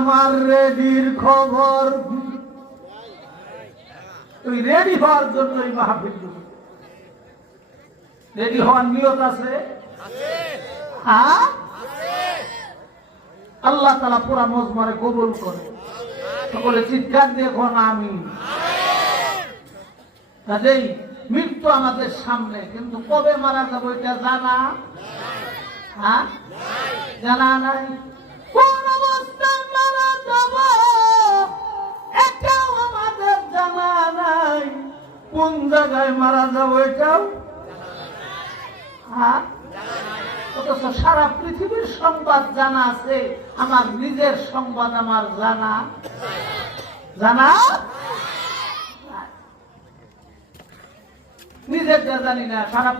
আমার রেডির খবর, তুই রেডি হওয়ার জন্যই মাহফিল। রেডি হওয়ার নিয়ত আছে? হ্যাঁ, আল্লাহ তাআলা পুরা মজমারে কবুল করে। সকলে চিৎকার দিয়ে কোন আমিন। কাজেই মৃত্যু আমাদের সামনে, কিন্তু কবে মারা যাবো এটা জানা? হ্যাঁ, জানা নাই। কোন অবস্থায় মারা যাব এটাও আমাদের জানা নাই। কোন জায়গায় মারা যাবো এটাও হ্যাঁ, অথচ সারা পৃথিবীর সংবাদ জানা আছে, আমার নিজের সংবাদ আমার জানা নিজের জানি না। সারা